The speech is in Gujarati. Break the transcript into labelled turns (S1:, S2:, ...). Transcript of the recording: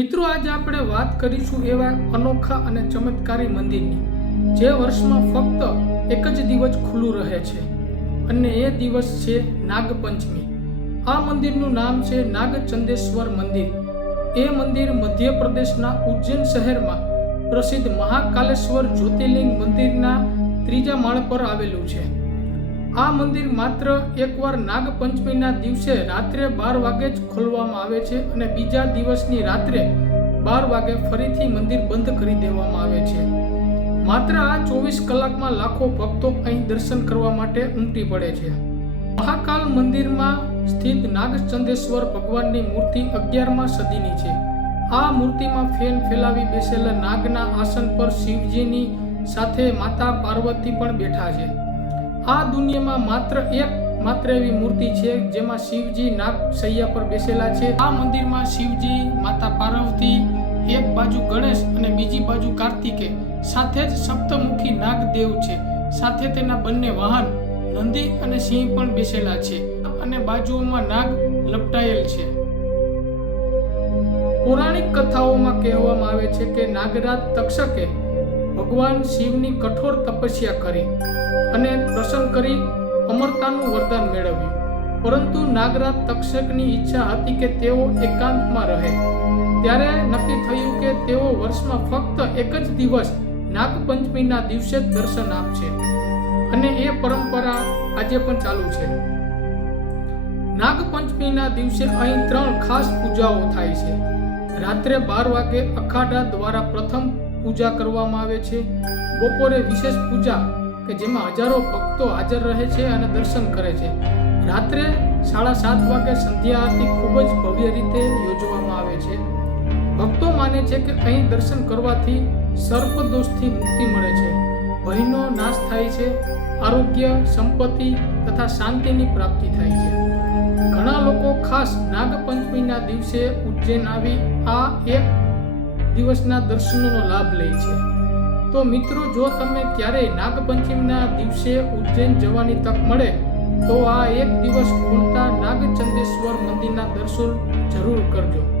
S1: મિત્રો, આજે આપણે વાત કરીશું એવા અનોખા અને ચમત્કારી મંદિરની, જે વર્ષમાં ફક્ત એક જ દિવસ ખુલ્લું રહે છે અને એ દિવસ છે નાગપંચમી. આ મંદિરનું નામ છે નાગચંદેશ્વર મંદિર. એ મંદિર મધ્યપ્રદેશના ઉજ્જૈન શહેરમાં પ્રસિદ્ધ મહાકાલેશ્વર જ્યોતિર્લિંગ મંદિરના ત્રીજા માળ પર આવેલું છે. આ મંદિર માત્ર એકવાર નાગપંચમીના દિવસે રાત્રે બાર વાગે જ ખોલવામાં આવે છે અને બીજા દિવસની રાત્રે બાર વાગે ફરીથી મંદિર બંધ કરી દેવામાં આવે છે. માત્ર આ ચોવીસ કલાકમાં લાખો ભક્તો અહીં દર્શન કરવા માટે ઉમટી પડે છે. મહાકાલ મંદિરમાં સ્થિત નાગચંદેશ્વર ભગવાનની મૂર્તિ અગિયારમા સદીની છે. આ મૂર્તિમાં ફેન ફેલાવી બેસેલા નાગના આસન પર શિવજીની સાથે માતા પાર્વતી પણ બેઠા છે. આ દુનિયામાં માત્ર એક, માત્ર એવી મૂર્તિ છે જેમાં શિવજી નાગ સૈયા પર બેસેલા છે. આ મંદિરમાં શિવજી, માતા પાર્વતી, એક બાજુ ગણેશ અને બીજી બાજુ કાર્તિકે, સાથે જ સપ્તમુખી નાગદેવ છે. સાથે તેના બંને વાહન, નંદી અને સિંહ પણ બેસેલા છે. અને બાજુઓમાં નાગ લપટાયેલ છે. પૌરાણિક કથાઓમાં કહેવામાં આવે છે કે નાગરાજ તક્ષકે ભગવાન શિવની કઠોર તપસ્યા કરી અને પ્રસન્ન કરી અમરતાનું વરદાન મેળવ્યું. પરંતુ નાગરાજ તક્ષકની ઈચ્છા હતી કે તેઓ એકાંતમાં રહે. ત્યારે નક્કી થયું કે તેઓ વર્ષમાં ફક્ત એક જ દિવસ નાગપંચમીના દિવસે જ દર્શન આપશે. અને એ પરંપરા આજે પણ ચાલુ છે. નાગપંચમીના દિવસે અહીં ત્રણ ખાસ પૂજાઓ થાય છે. રાત્રે બાર વાગે અખાડા દ્વારા પ્રથમ પૂજા કરવામાં આવે છે. બપોરે વિશેષ પૂજા કે જેમાં હજારો ભક્તો હાજર રહે છે અને દર્શન કરે છે. રાત્રે સાડા સાત વાગે સંધ્યા આરતી ખૂબ જ ભવ્ય રીતે યોજવામાં આવે છે. ભક્તો માને છે કે અહીં દર્શન કરવાથી સર્પદોષથી મુક્તિ મળે છે. ભયનો નાશ થાય છે. આરોગ્ય, સંપત્તિ તથા શાંતિની પ્રાપ્તિ થાય છે. ઘણા લોકો ખાસ નાગપંચમીના દિવસે ઉજ્જૈન આવી આ એક દિવસના દર્શનોનો લાભ લે છે. તો મિત્રો, જો તમે ક્યારેય નાગપંચમીના દિવસે ઉજ્જૈન જવાની તક મળે, તો આ એક દિવસ ખુલતા નાગચંદેશ્વર મંદિરના દર્શન જરૂર કરજો.